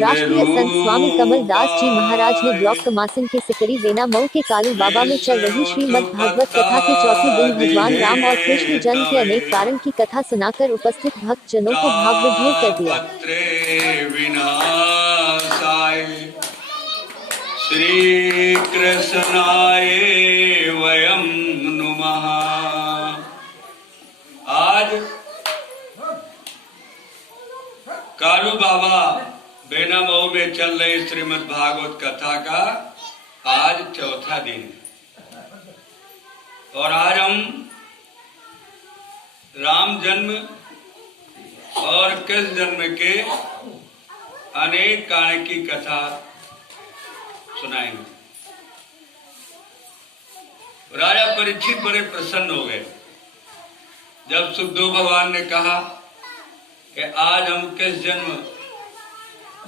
राष्ट्रीय संत स्वामी कमल दास जी महाराज ने ब्लॉक कमासिन के सिकरी वेना मऊ के कालू बाबा में चल रही श्रीमद् भागवत कथा के चौथे दिन भगवान राम और कृष्ण जन्म के अनेक कारण की कथा सुनाकर उपस्थित भक्त जनों को भाव विभोर कर दिया। श्री कृष्णाय वयं नुमः। आज कालू बाबा बेना मऊ में चल रही श्रीमद् भागवत कथा का आज चौथा दिन है और आज हम राम जन्म और कृष्ण जन्म के अनेक कारण की कथा सुनाएंगे। राजा परीक्षित बड़े प्रसन्न हो गए जब सुखदेव भगवान ने कहा कि आज हम कृष्ण जन्म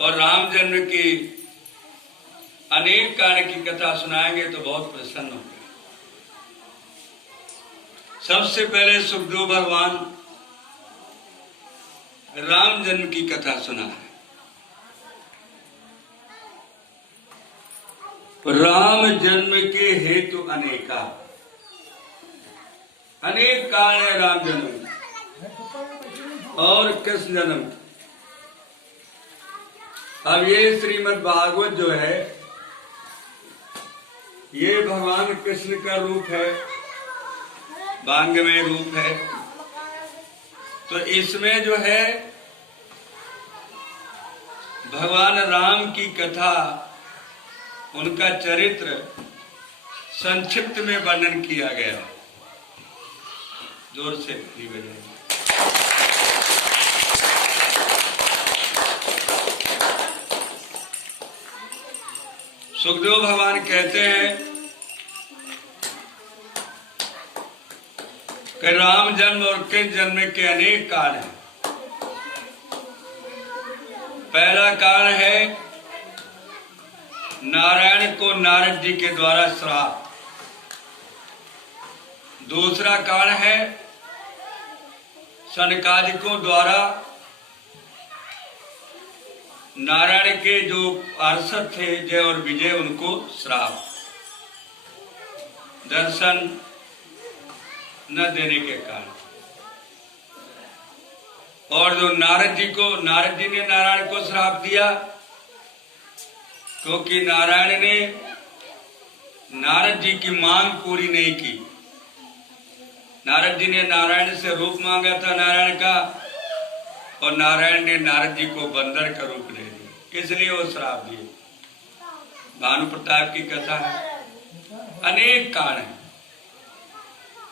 और राम जन्म की अनेक कारण की कथा सुनाएंगे तो बहुत प्रसन्न हो गए। सबसे पहले सुखदेव भगवान राम जन्म की कथा सुना है। राम जन्म के हेतु अनेका, अनेक कारण है राम जन्म और कृष्ण जन्म। अब ये श्रीमद् भागवत जो है ये भगवान कृष्ण का रूप है, वांग्मय रूप है। तो इसमें जो है भगवान राम की कथा, उनका चरित्र संक्षिप्त में वर्णन किया गया। जोर से बजाइए। सुखदेव भगवान कहते हैं कि राम जन्म और कृष्ण जन्म के अनेक कारण हैं। पहला कारण है नारायण को नारद जी के द्वारा श्राप। दूसरा कारण है सनकादिकों द्वारा नारायण के जो पार्षद थे जय और विजय, उनको श्राप, दर्शन न देने के कारण। और जो नारद जी ने नारायण को श्राप दिया क्योंकि नारायण ने नारद जी की मांग पूरी नहीं की। नारद जी ने नारायण से रूप मांगा था नारायण का, और नारायण ने नारद जी को बंदर का रूप दे दिया, इसलिए वो श्राप दिए। भानु प्रताप की कथा है। अनेक कारण है,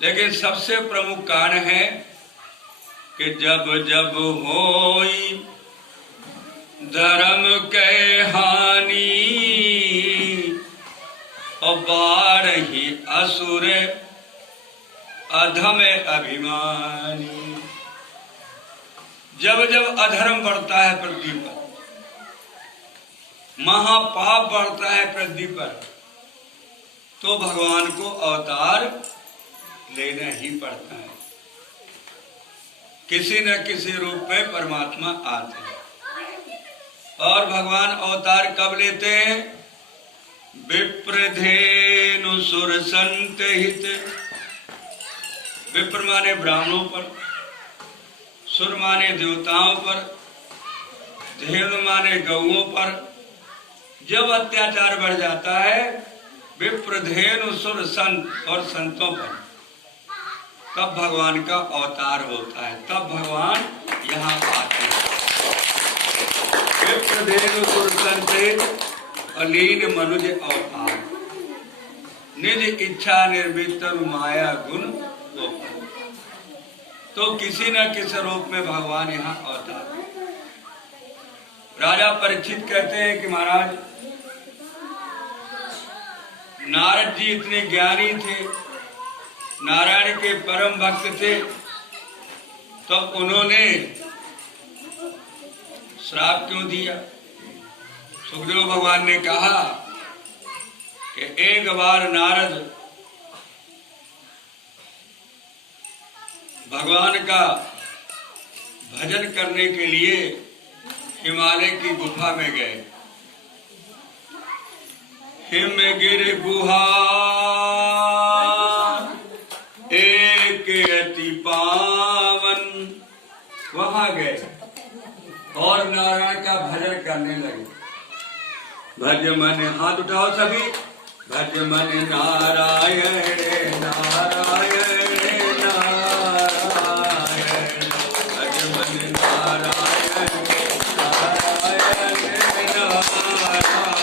लेकिन सबसे प्रमुख कारण है कि जब जब होई धर्म के हानि और बारही असुर अधम अभिमानी। जब जब अधर्म बढ़ता है पृथ्वी पर, महापाप बढ़ता है पृथ्वी पर, तो भगवान को अवतार लेना ही पड़ता है। किसी न किसी रूप में परमात्मा आते हैं। और भगवान अवतार कब लेते हैं? विप्रधेनु सुर संत हित। विप्र माने ब्राह्मणों पर, सुर माने देवताओं पर, धेनु माने गौओं पर। जब अत्याचार बढ़ जाता है विप्रधेनु सुर संत और संतों पर, तब भगवान का अवतार होता है, तब भगवान यहाँ आते हैं। विप्रधेनु सुर संत अलीन मनुज अवतार, निज इच्छा निर्वितर माया गुण गोपाल। तो किसी न किसी रूप में भगवान यहाँ अवतार। राजा परीक्षित कहते हैं कि महाराज नारद जी इतने ज्ञानी थे, नारायण के परम भक्त थे, तो उन्होंने श्राप क्यों दिया? सुखदेव भगवान ने कहा कि एक बार नारद भगवान का भजन करने के लिए हिमालय की गुफा में गए। हिमगिर गुहा एक अति पावन, वहां गए और नारायण का भजन करने लगे। भज मन, हाथ उठाओ सभी, भज मन नारायण नारायण नारायण, भज मन नारायण नारायण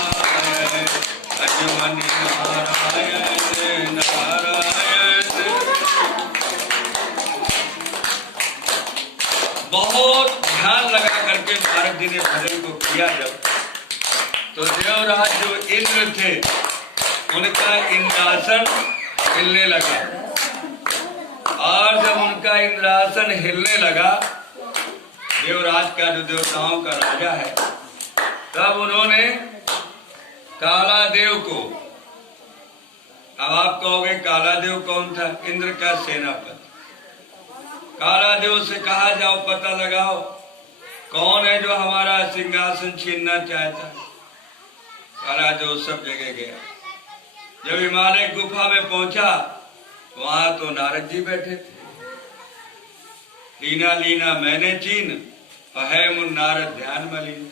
नारायण, भज मन नारायण नारायण। बहुत ध्यान लगा करके नारद जी ने भजन को किया। जब तो देवराज जो इंद्र थे उनका इंद्रासन हिलने लगा, और जब उनका इंद्रासन हिलने लगा, देवराज का जो देवताओं का राजा है, तब उन्होंने कालादेव को, अब आप कहोगे कालादेव कौन था? इंद्र का सेनापति। कालादेव से कहा जाओ पता लगाओ कौन है जो हमारा सिंहासन छीनना चाहता है। कालादेव सब जगह गया। जब हिमालय गुफा में पहुंचा, वहां तो नारद जी बैठे थे। लीना लीना मैंने चीन, है मुन नारद ध्यान मलिन,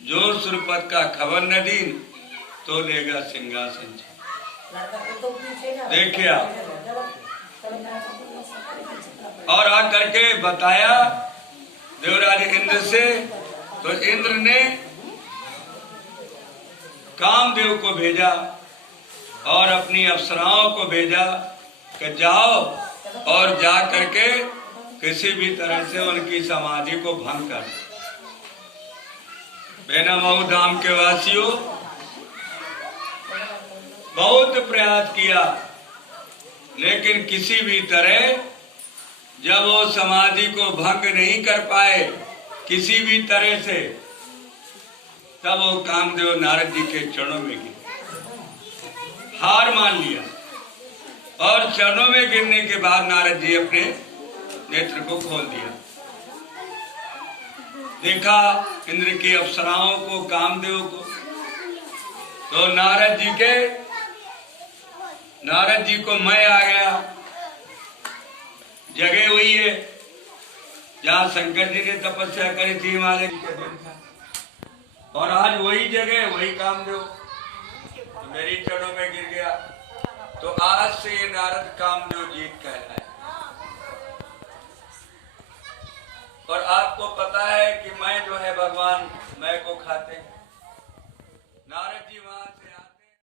जो सुरपत का खबर न दीन, तो लेगा सिंहासन छीन। देखिए आप, और आकर के बताया देवराज इंद्र से, तो इंद्र ने कामदेव को भेजा और अपनी अप्सराओं को भेजा कि जाओ और जा करके किसी भी तरह से उनकी समाधि को भंग कर। वैनामऊ धाम के वासियों बहुत प्रयास किया, लेकिन किसी भी तरह जब वो समाधि को भंग नहीं कर पाए किसी भी तरह से, तब वो कामदेव नारद जी के चरणों में गिरे, हार मान लिया। और चरणों में गिरने के बाद नारद जी अपने नेत्र को खोल दिया। देखा इंद्र की अप्सराओं को, कामदेव को, तो नारद जी को मैं आ गया। जगह वही है जहाँ शंकर जी ने तपस्या करी थी, हिमालय के दिन था, और आज वही जगह वही कामदेव तो मेरी चरणों में गिर गया। तो आज से ये नारद कामदेव जीत कहलाए। और आपको पता है कि मैं जो है भगवान मैं को खाते हैं।